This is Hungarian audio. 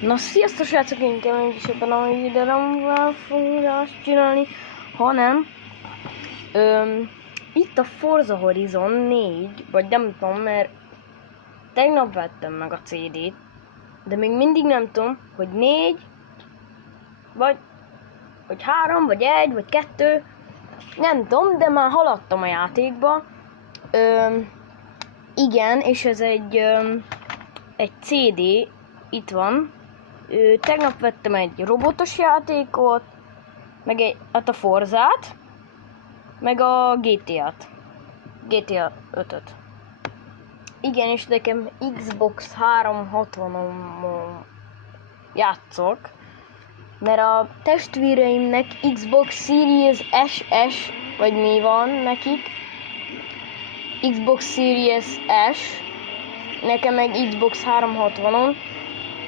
Na sziasztok srácok, én Kevin, és ebben a videóban fogunk azt csinálni, hanem itt a Forza Horizon 4, vagy nem tudom, mert tegnap vettem meg a CD-t, de még mindig nem tudom, hogy 4, vagy 3, vagy 1, vagy 2, nem tudom, de már haladtam a játékba. Igen, és ez egy CD, itt van. Tegnap vettem egy robotos játékot, meg a Forzát, meg a GTA-t. GTA 5-öt. Igen, és nekem Xbox 360-on játszok, mert a testvéreimnek Xbox Series SS, vagy mi van nekik, Xbox Series S, nekem meg Xbox 360-on,